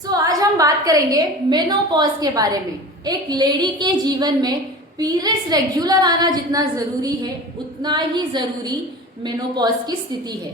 आज हम बात करेंगे मेनोपॉज के बारे में। एक लेडी के जीवन में पीरियड्स रेगुलर आना जितना जरूरी है उतना ही जरूरी मेनोपॉज की स्थिति है,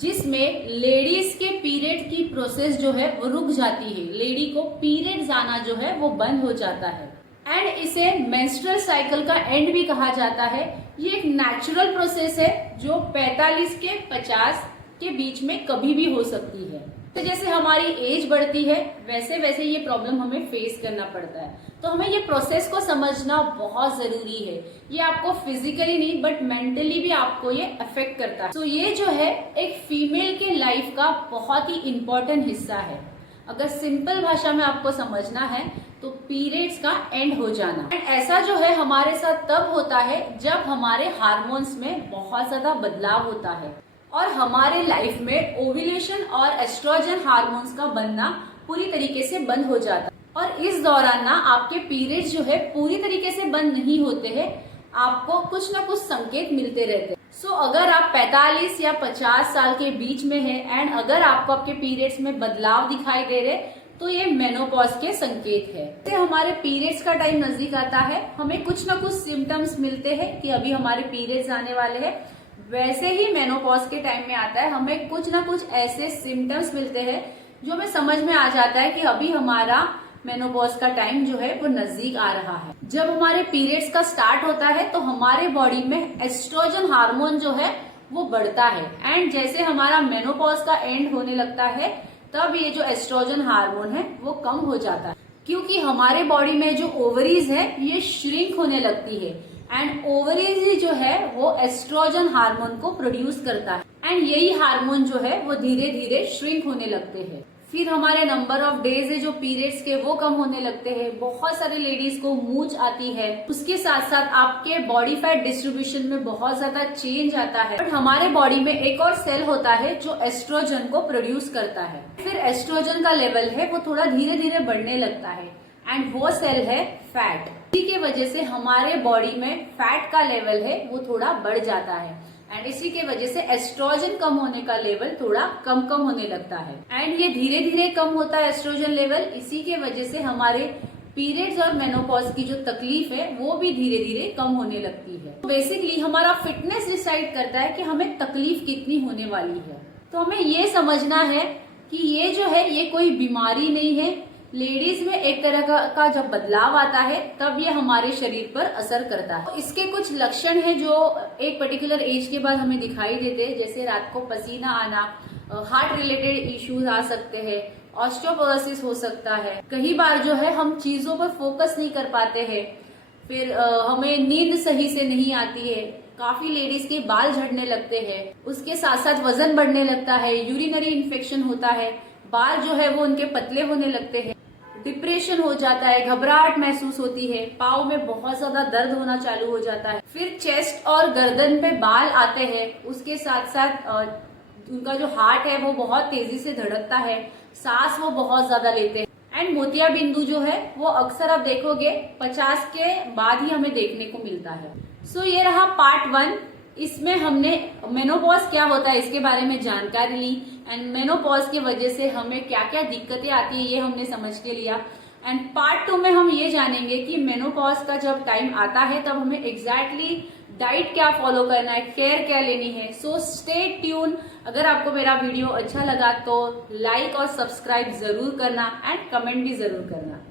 जिसमें लेडीज के पीरियड की प्रोसेस जो है वो रुक जाती है। लेडी को पीरियड्स आना जो है वो बंद हो जाता है एंड इसे मेंस्ट्रुअल साइकिल का एंड भी कहा जाता है। ये एक नेचुरल प्रोसेस है जो 45 के 50 के बीच में कभी भी हो सकती है। तो जैसे हमारी एज बढ़ती है वैसे वैसे ये प्रॉब्लम हमें फेस करना पड़ता है, तो हमें ये प्रोसेस को समझना बहुत जरूरी है। ये आपको फिजिकली नहीं बट मेंटली भी आपको ये अफेक्ट करता है। तो ये जो है एक फीमेल के लाइफ का बहुत ही इम्पोर्टेंट हिस्सा है। अगर सिंपल भाषा में आपको समझना है तो पीरियड्स का एंड हो जाना। एंड ऐसा जो है हमारे साथ तब होता है जब हमारे हार्मोन्स में बहुत ज्यादा बदलाव होता है और हमारे लाइफ में ओव्यूलेशन और एस्ट्रोजन हार्मोन्स का बनना पूरी तरीके से बंद हो जाता है। और इस दौरान ना आपके पीरियड्स जो है पूरी तरीके से बंद नहीं होते हैं, आपको कुछ ना कुछ संकेत मिलते रहते हैं। सो अगर आप 45 या 50 साल के बीच में है एंड अगर आपको आपके पीरियड्स में बदलाव दिखाई दे रहे तो ये मेनोपॉज के संकेत है। जैसे हमारे पीरियड्स का टाइम नजदीक आता है, हमें कुछ ना कुछ सिम्टम्स मिलते हैं कि अभी हमारे पीरियड्स आने वाले हैं। वैसे ही मेनोपॉज के टाइम में आता है, हमें कुछ ना कुछ ऐसे सिम्टम्स मिलते हैं जो हमें समझ में आ जाता है कि अभी हमारा मेनोपॉज का टाइम जो है वो नजदीक आ रहा है। जब हमारे पीरियड्स का स्टार्ट होता है तो हमारे बॉडी में एस्ट्रोजन हार्मोन जो है वो बढ़ता है एंड जैसे हमारा मेनोपॉज का एंड होने लगता है तब ये जो एस्ट्रोजन हार्मोन है वो कम हो जाता है, क्योंकि हमारे बॉडी में जो ओवरीज है ये श्रिंक होने लगती है एंड ओवरीज जो है वो एस्ट्रोजन हार्मोन को प्रोड्यूस करता है एंड यही हार्मोन जो है वो धीरे धीरे श्रिंक होने लगते हैं। फिर हमारे नंबर ऑफ डेज है जो पीरियड्स के वो कम होने लगते हैं। बहुत सारे लेडीज को मूंछ आती है, उसके साथ साथ आपके बॉडी फैट डिस्ट्रीब्यूशन में बहुत ज्यादा चेंज आता है। बट हमारे बॉडी में एक और सेल होता है जो एस्ट्रोजन को प्रोड्यूस करता है। फिर एस्ट्रोजन का लेवल है वो थोड़ा धीरे धीरे बढ़ने लगता है एंड वो सेल है फैट। इसी की वजह से हमारे बॉडी में फैट का लेवल है वो थोड़ा बढ़ जाता है एंड इसी के वजह से एस्ट्रोजन कम होने का लेवल थोड़ा कम होने लगता है एंड ये धीरे धीरे कम होता है एस्ट्रोजन लेवल। इसी के वजह से हमारे पीरियड्स और मेनोपॉज की जो तकलीफ है वो भी धीरे धीरे कम होने लगती है। बेसिकली हमारा फिटनेस डिसाइड करता है कि हमें तकलीफ कितनी होने वाली है। तो हमें ये समझना है कि ये जो है ये कोई बीमारी नहीं है। लेडीज में एक तरह का जब बदलाव आता है तब ये हमारे शरीर पर असर करता है। इसके कुछ लक्षण हैं जो एक पर्टिकुलर एज के बाद हमें दिखाई देते हैं, जैसे रात को पसीना आना, हार्ट रिलेटेड इश्यूज आ सकते हैं, ऑस्टियोपोरोसिस हो सकता है। कई बार जो है हम चीजों पर फोकस नहीं कर पाते हैं, फिर हमें नींद सही से नहीं आती है। काफी लेडीज के बाल झड़ने लगते हैं, उसके साथ साथ वजन बढ़ने लगता है, यूरिनरी इन्फेक्शन होता है, बाल जो है वो उनके पतले होने लगते हैं, डिप्रेशन हो जाता है, घबराहट महसूस होती है, पाँव में बहुत ज्यादा दर्द होना चालू हो जाता है। फिर चेस्ट और गर्दन पे बाल आते हैं, उसके साथ साथ उनका जो हार्ट है वो बहुत तेजी से धड़कता है, सांस वो बहुत ज्यादा लेते हैं एंड मोतिया बिंदु जो है वो अक्सर आप देखोगे 50 के बाद ही हमें देखने को मिलता है। सो ये रहा पार्ट 1। इसमें हमने मेनोपॉज क्या होता है इसके बारे में जानकारी ली एंड मेनोपॉज की वजह से हमें क्या क्या दिक्कतें आती है ये हमने समझ के लिया। एंड पार्ट 2 में हम ये जानेंगे कि मेनोपॉज का जब टाइम आता है तब हमें एग्जैक्टली डाइट क्या फॉलो करना है, केयर क्या लेनी है। So stay tune. अगर आपको मेरा वीडियो अच्छा लगा तो लाइक और सब्सक्राइब जरूर करना एंड कमेंट भी जरूर करना।